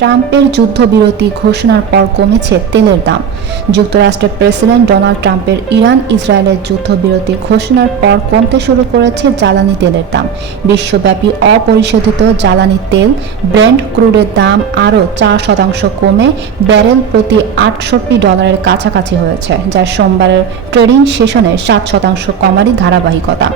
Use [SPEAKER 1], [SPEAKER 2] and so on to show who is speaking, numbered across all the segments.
[SPEAKER 1] ট্রাম্পের যুদ্ধবিরতি ঘোষণার পর কমেছে তেলের দাম। যুক্তরাষ্ট্রের প্রেসিডেন্ট ডোনাল্ড ট্রাম্পের ইরান ইসরায়েলের যুদ্ধবিরতি ঘোষণার পর কমতে শুরু করেছে জ্বালানি তেলের দাম। বিশ্বব্যাপী অপরিশোধিত জ্বালানি তেল ব্র্যান্ড ক্রুডের দাম আরও চার শতাংশ কমে ব্যারেল প্রতি আটষট্টি ডলারের কাছাকাছি হয়েছে, যা সোমবারের ট্রেডিং সেশনে সাত শতাংশ কমারই ধারাবাহিকতা।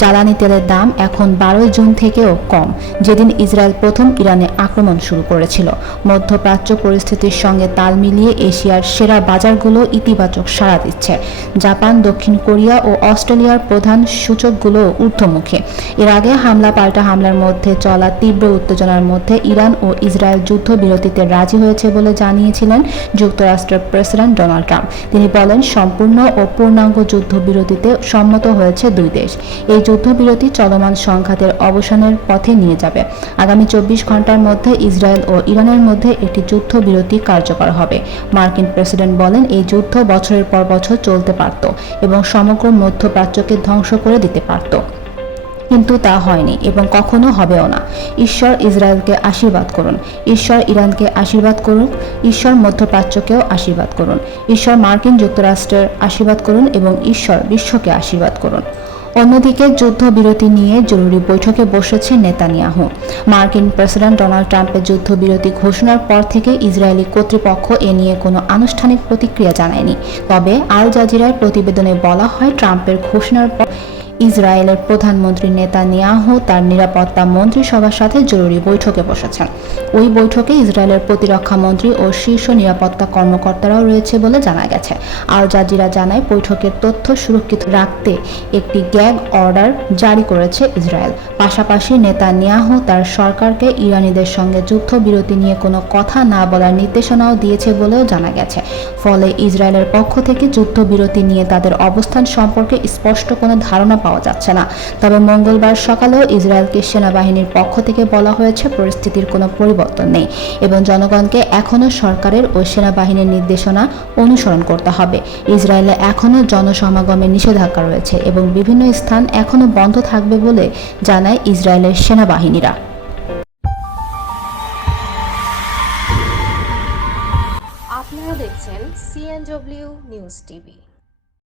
[SPEAKER 1] জ্বালানি তেলের দাম এখন বারোই জুন থেকেও কম, যেদিন ইসরায়েল প্রথম ইরানে আক্রমণ শুরু করেছিল। মধ্যপ্রাচ্য পরিস্থিতির সঙ্গে তাল মিলিয়ে এশিয়ার সেরা বাজারগুলো ইতিবাচক সাড়া দিচ্ছে। জাপান, দক্ষিণ কোরিয়া ও অস্ট্রেলিয়ার প্রধান সূচকগুলো ঊর্ধ্বমুখী। এর আগে হামলা, পাল্টা হামলার মধ্যে চলা তীব্র উত্তেজনার মধ্যে ইরান ও ইসরায়েল যুদ্ধবিরতিতে রাজি হয়েছে বলে জানিয়েছিলেন যুক্তরাষ্ট্রের প্রেসিডেন্ট ডোনাল্ড ট্রাম্প। তিনি বলেন, সম্পূর্ণ ও পূর্ণাঙ্গ যুদ্ধবিরতিতে সম্মত হয়েছে দুই দেশ। এই যুদ্ধবিরতি চলমান সংঘাতের অবসানের পথে নিয়ে যাবে। আগামী চব্বিশ ঘণ্টার মধ্যে ইসরায়েল ও ইরানের মধ্যে একটি যুদ্ধবিরতি কার্যকর হবে। মার্কিন প্রেসিডেন্ট বলেন, এই যুদ্ধ বছরের পর বছর চলতে পারত এবং সমগ্র মধ্যপ্রাচ্যকে ধ্বংস করে দিতে পারত। কিন্তু তা হয়নি এবং কখনো হবেও না। ঈশ্বর ইসরায়েলকে আশীর্বাদ করুন। ঈশ্বর ইরানকে আশীর্বাদ করুন ঈশ্বর মধ্যপ্রাচ্যকেও আশীর্বাদ করুন। ঈশ্বর মার্কিন যুক্তরাষ্ট্রের আশীর্বাদ করুন এবং ঈশ্বর বিশ্বকে আশীর্বাদ করুন। অন্যদিকে যুদ্ধবিরতি নিয়ে জরুরি বৈঠকে বসেছে নেতানিয়াহু। মার্কিন প্রেসিডেন্ট ডোনাল্ড ট্রাম্পের যুদ্ধবিরতি ঘোষণার পর থেকে ইসরায়েলি কর্তৃপক্ষ এ নিয়ে কোনো আনুষ্ঠানিক প্রতিক্রিয়া জানায়নি। তবে আল জাজিরার প্রতিবেদনে বলা হয়, ট্রাম্পের ঘোষণার পর ইসরায়েলের প্রধানমন্ত্রী নেতানিয়াহু তার নিরাপত্তা মন্ত্রিসভার সাথে জরুরি বৈঠকে বসেছেন। ওই বৈঠকে ইসরায়েলের প্রতিরক্ষা মন্ত্রী ও শীর্ষ নিরাপত্তা কর্মকর্তারাও রয়েছে বলে জানা গেছে। আল জাজিরা জানায়, বৈঠকের তথ্য সুরক্ষিত রাখতে একটি গ্যাগ অর্ডার জারি করেছে ইসরায়েল। পাশাপাশি নেতানিয়াহু তার সরকারকে ইরানিদের সঙ্গে যুদ্ধবিরতি নিয়ে কোনো কথা না বলার নির্দেশনাও দিয়েছে বলেও জানা গেছে। ফলে ইসরায়েলের পক্ষ থেকে যুদ্ধবিরতি নিয়ে তাদের অবস্থান সম্পর্কে স্পষ্ট কোনো ধারণা পাওয়া যাচ্ছে না। তবে মঙ্গলবার সকালেও ইসরায়েলকে সেনাবাহিনীর পক্ষ থেকে বলা হয়েছে, পরিস্থিতির কোনো পরিবর্তন নেই এবং জনগণকে এখনও সরকারের ও সেনাবাহিনীর নির্দেশনা অনুসরণ করতে হবে। ইসরায়েলে এখনও জনসমাগমের নিষেধাজ্ঞা রয়েছে এবং বিভিন্ন স্থান এখনও বন্ধ থাকবে বলে জানায় ইসরায়েলের সেনাবাহিনীরা।
[SPEAKER 2] আপনারা দেখছেন সিএনডব্লিউ নিউজ টিভি।